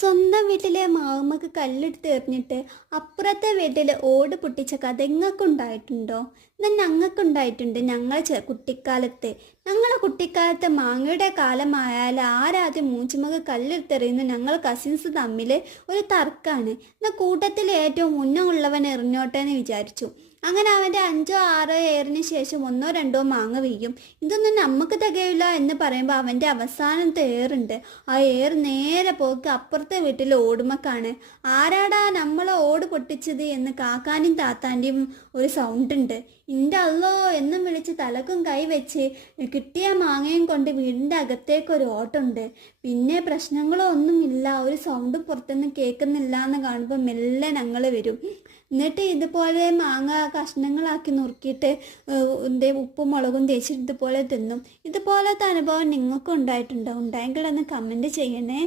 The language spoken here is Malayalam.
സ്വന്തം വീട്ടിലെ മാവുമ്മക്ക് കല്ലെടുത്ത് എറിഞ്ഞിട്ട് അപ്പുറത്തെ വീട്ടിൽ ഓട് പൊട്ടിച്ച കഥ ഇങ്ങക്കുണ്ടായിട്ടുണ്ടോ? എന്നാൽ ഞങ്ങൾക്കുണ്ടായിട്ടുണ്ട് ഞങ്ങൾ ചെ കുട്ടിക്കാലത്ത്. ഞങ്ങളെ കുട്ടിക്കാലത്ത് മാങ്ങയുടെ കാലമായാൽ ആരാദ്യം മൂച്ചുമക്ക് കല്ലെടുത്തെറിയുന്ന ഞങ്ങൾ കസിൻസ് തമ്മിൽ ഒരു തർക്കമാണ് എന്നാൽ കൂട്ടത്തിൽ ഏറ്റവും മുന്നമുള്ളവൻ എറിഞ്ഞോട്ടെ എന്ന് വിചാരിച്ചു. അങ്ങനെ അവന്റെ അഞ്ചോ ആറോ ഏറിന് ശേഷം ഒന്നോ രണ്ടോ മാങ്ങ വീഴും ഇതൊന്നും നമുക്ക് തികയില്ല എന്ന് പറയുമ്പോൾ അവന്റെ അവസാനത്തെ ഏറുണ്ട്. ആ ഏർ നേരെ പോക്ക് അപ്പുറത്തെ വീട്ടിൽ ഓടുമക്കാണ്. ആരാടാ നമ്മളെ ഓട് പൊട്ടിച്ചത് എന്ന് കാക്കാനും താത്താന്റെയും ഒരു സൗണ്ട് ഉണ്ട്. ഇന്റെ അല്ലോ എന്നും വിളിച്ച് തലക്കും കൈ വെച്ച് കിട്ടിയ മാങ്ങയും കൊണ്ട് വീടിന്റെ അകത്തേക്ക് ഒരു ഓട്ടമുണ്ട്. പിന്നെ പ്രശ്നങ്ങളോ ഒന്നുമില്ല ഒരു സൗണ്ട് പുറത്തുനിന്ന് കേൾക്കുന്നില്ല എന്ന് കാണുമ്പോൾ മെല്ലെ ഞങ്ങൾ വരും. എന്നിട്ട് ഇതുപോലെ മാങ്ങ കഷ്ണങ്ങളാക്കി നുറുക്കിയിട്ട് എന്തേ ഉപ്പും മുളകും തേച്ചിട്ട് ഇതുപോലെ തിന്നും. ഇതുപോലത്തെ അനുഭവം നിങ്ങൾക്കും ഉണ്ടായിട്ടുണ്ടോ? ഉണ്ടായെങ്കിൽ ഒന്ന് കമന്റ് ചെയ്യണേ.